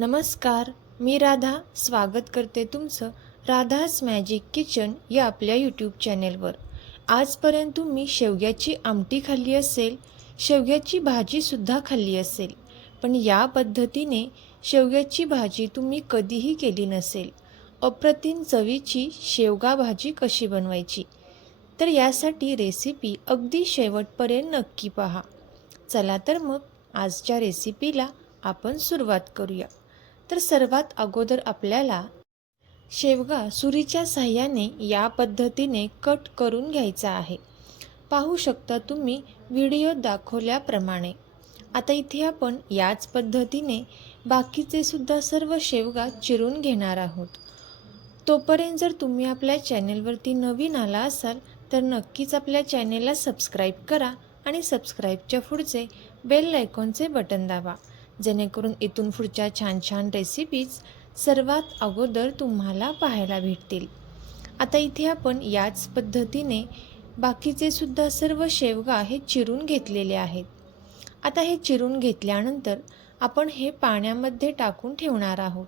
नमस्कार मी राधा. स्वागत करते तुमचं राधास मॅजिक किचन या आपल्या यूट्यूब चॅनेलवर आजपर्यंत तुम्ही शेवग्याची आमटी खाल्ली असेल शेवग्याची भाजीसुद्धा खाल्ली असेल पण या पद्धतीने शेवग्याची भाजी तुम्ही कधीही केली नसेल. अप्रतिम चवीची शेवगा भाजी कशी बनवायची? तर यासाठी रेसिपी अगदी शेवटपर्यंत नक्की पहा. चला तर मग आजच्या रेसिपीला आपण सुरुवात करूया. तर सर्वात अगोदर आपल्याला शेवगा सुरीच्या साह्याने या पद्धतीने कट करून घ्यायचा आहे. पाहू शकता तुम्ही व्हिडिओ दाखवल्याप्रमाणे. आता इथे आपण याच पद्धतीने बाकीचे सुद्धा सर्व शेवगा चिरून घेणार आहोत. तोपर्यंत जर तुम्ही आपल्या चॅनेलवरती नवीन आला असाल तर नक्कीच आपल्या चॅनेलला सबस्क्राईब करा आणि सबस्क्राईबच्या पुढचे बेल आयकॉनचे बटन दाबा. जेणेकरून इथून पुढच्या छान छान रेसिपीज सर्वात अगोदर तुम्हाला पाहायला भेटतील. आता इथे आपण याच पद्धतीने बाकीचे सुद्धा सर्व शेवगा हे चिरून घेतलेले आहेत. आता हे चिरून घेतल्यानंतर आपण हे पाण्यामध्ये टाकून ठेवणार आहोत.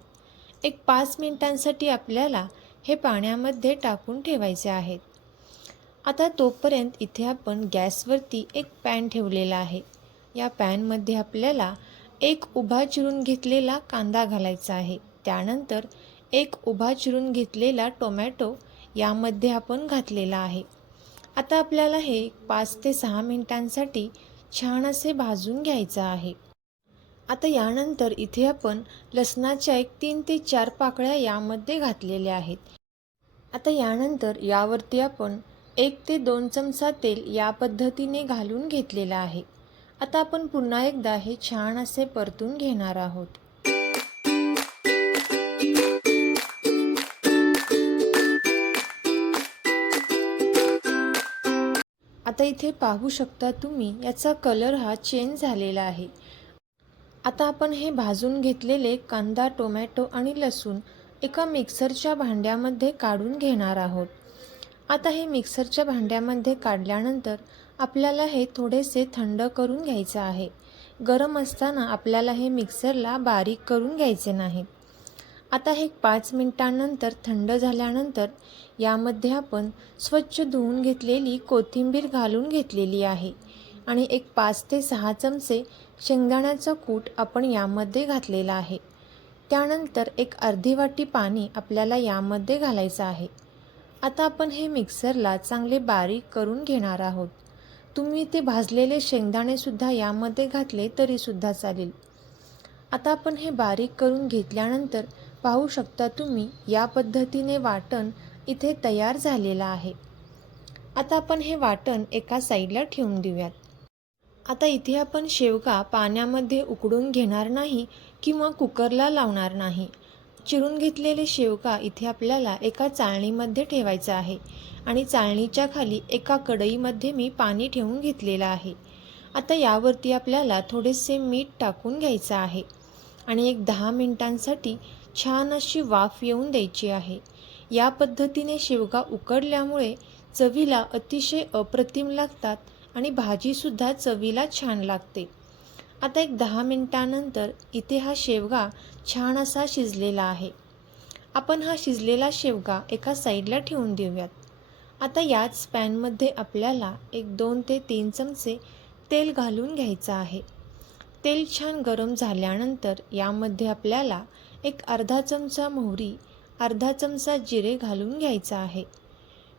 एक पाच मिनिटांसाठी आपल्याला हे पाण्यामध्ये टाकून ठेवायचे आहेत. आता तोपर्यंत इथे आपण गॅसवरती एक पॅन ठेवलेला आहे. या पॅनमध्ये आपल्याला एक उभा चिरून घेतलेला कांदा घालायचा आहे. त्यानंतर एक उभा चिरून घेतलेला टोमॅटो यामध्ये आपण घातलेला आहे. आता आपल्याला हे पाच ते सहा मिनिटांसाठी छान असे भाजून घ्यायचं आहे. आता यानंतर इथे आपण लसणाच्या एक तीन ते चार पाकळ्या यामध्ये घातलेल्या आहेत. आता यानंतर यावरती आपण एक ते दोन चमचा तेल या पद्धतीने घालून घेतलेला आहे. आता आपण पुन्हा एकदा हे छान असे परतून घेणार आहोत. आता इथे पाहू शकता तुम्ही याचा कलर हा चेंज झालेला आहे. आता आपण हे भाजून घेतलेले कांदा टोमॅटो आणि लसूण एका मिक्सरच्या भांड्यामध्ये काढून घेणार आहोत. आता हे मिक्सरच्या भांड्यामध्ये काढल्यानंतर आपल्याला हे थोडेसे थंड करून घ्यायचं आहे. गरम असताना आपल्याला हे मिक्सरला बारीक करून घ्यायचे नाही. आता हे पाच मिनिटांनंतर थंड झाल्यानंतर यामध्ये आपण स्वच्छ धुवून घेतलेली कोथिंबीर घालून घेतलेली आहे आणि एक पाच ते सहा चमचे शेंगदाण्याचं कूट आपण यामध्ये घातलेला आहे. त्यानंतर एक अर्धी वाटी पाणी आपल्याला यामध्ये घालायचं आहे. आता आपण हे मिक्सरला चांगले बारीक करून घेणार आहोत. तुम्ही ते भाजलेले शेंगदाणेसुद्धा यामध्ये घातले तरीसुद्धा चालेल. आता आपण हे बारीक करून घेतल्यानंतर पाहू शकता तुम्ही या पद्धतीने वाटण इथे तयार झालेलं आहे. आता आपण हे वाटण एका साईडला ठेवून देऊयात. आता इथे आपण शेवगा पाण्यामध्ये उकडून घेणार नाही किंवा कुकरला लावणार नाही. चिरून घेतलेले शेवगा इथे आपल्याला एका चाळणीमध्ये ठेवायचं आहे आणि चाळणीच्या खाली एका कढईमध्ये मी पाणी ठेवून घेतलेलं आहे. आता यावरती आपल्याला थोडेसे मीठ टाकून घ्यायचं आहे आणि एक दहा मिनिटांसाठी छान अशी वाफ येऊन द्यायची आहे. या पद्धतीने शेवगा उकडल्यामुळे चवीला अतिशय अप्रतिम लागतात आणि भाजीसुद्धा चवीला छान लागते. आता एक दहा मिनटानंतर इथे हा शेवगा छान असा शिजलेला आहे. आपण हा शिजलेला शेवगा एका साईडला ठेवून देऊयात. आता याच पॅनमध्ये आपल्याला एक दोन ते तीन चमचे तेल घालून घ्यायचं आहे. तेल छान गरम झाल्यानंतर यामध्ये आपल्याला एक अर्धा चमचा मोहरी अर्धा चमचा जिरे घालून घ्यायचा आहे.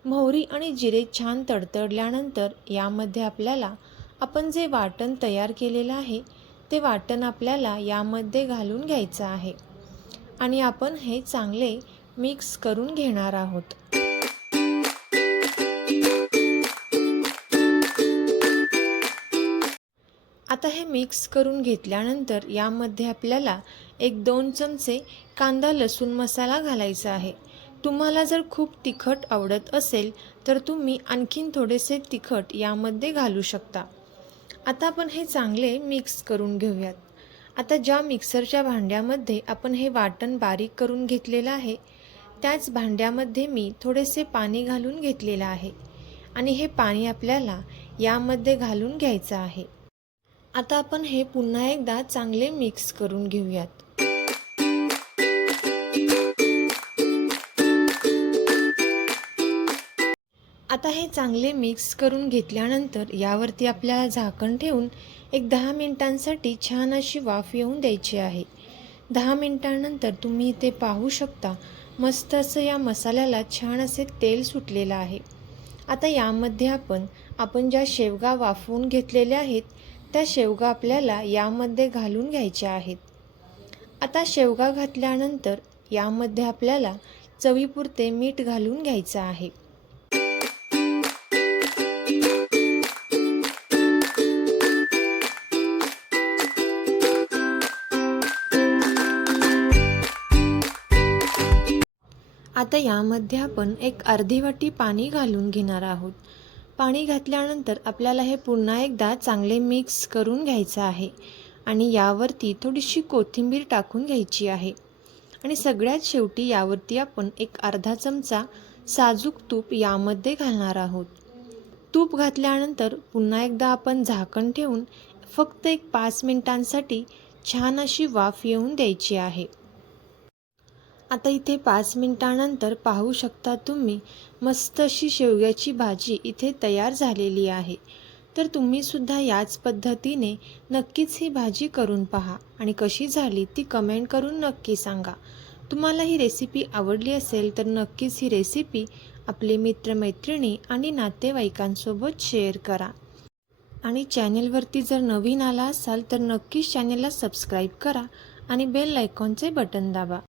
मोहरी आणि जिरे छान तडतडल्यानंतर यामध्ये आपल्याला आपण जे वाटण तयार केलेलं आहे ते वाटण आपल्याला यामध्ये घालून घ्यायचं आहे. आणि आपण हे चांगले मिक्स करून घेणार आहोत. आता हे मिक्स करून घेतल्यानंतर यामध्ये आपल्याला एक दोन चमचे कांदा लसूण मसाला घालायचा आहे. तुम्हाला जर खूप तिखट आवडत असेल तर तुम्ही आणखीन थोडेसे तिखट यामध्ये घालू शकता. आता आपण हे चांगले मिक्स करून घेऊयात. आता ज्या मिक्सरच्या भांड्यामध्ये आपण हे वाटण बारीक करून घेतलेलं आहे त्याच भांड्यामध्ये मी थोडेसे पाणी घालून घेतलेलं आहे आणि हे पाणी आपल्याला यामध्ये घालून घ्यायचं आहे. आता आपण हे पुन्हा एकदा चांगले मिक्स करून घेऊयात. आता हे चांगले मिक्स करून घेतल्यानंतर यावरती आपल्याला झाकण ठेवून एक दहा मिनिटांसाठी छान अशी वाफ येऊन द्यायची आहे. दहा मिनिटांनंतर तुम्ही इथे पाहू शकता मस्त असं या मसाल्याला छान असे तेल सुटलेलं आहे. आता यामध्ये आपण आपण ज्या शेवगा वाफवून घेतलेल्या आहेत त्या शेवगा आपल्याला यामध्ये घालून घ्यायच्या आहेत. आता शेवगा घातल्यानंतर यामध्ये आपल्याला चवीपुरते मीठ घालून घ्यायचं आहे. आता यामध्ये आपण एक अर्धी वाटी पाणी घालून घेणार आहोत. पाणी घातल्यानंतर आपल्याला हे पुन्हा एकदा चांगले मिक्स करून घ्यायचं आहे आणि यावरती थोडीशी कोथिंबीर टाकून घ्यायची आहे. आणि सगळ्यात शेवटी यावरती आपण एक अर्धा चमचा साजूक तूप यामध्ये घालणार आहोत. तूप घातल्यानंतर पुन्हा एकदा आपण झाकण ठेवून फक्त एक पाच मिनिटांसाठी छान अशी वाफ येऊन द्यायची आहे. आता इथे पाच मिनिटानंतर पाहू शकता तुम्ही मस्त अशी शेवग्याची भाजी इथे तयार झालेली आहे. तर तुम्हीसुद्धा याच पद्धतीने नक्कीच ही भाजी करून पहा आणि कशी झाली ती कमेंट करून नक्की सांगा. तुम्हाला ही रेसिपी आवडली असेल तर नक्कीच ही रेसिपी आपले मित्रमैत्रिणी आणि नातेवाईकांसोबत शेअर करा. आणि चॅनेलवरती जर नवीन आला असाल तर नक्कीच चॅनेलला सबस्क्राईब करा आणि बेल आयकॉनचे बटन दाबा.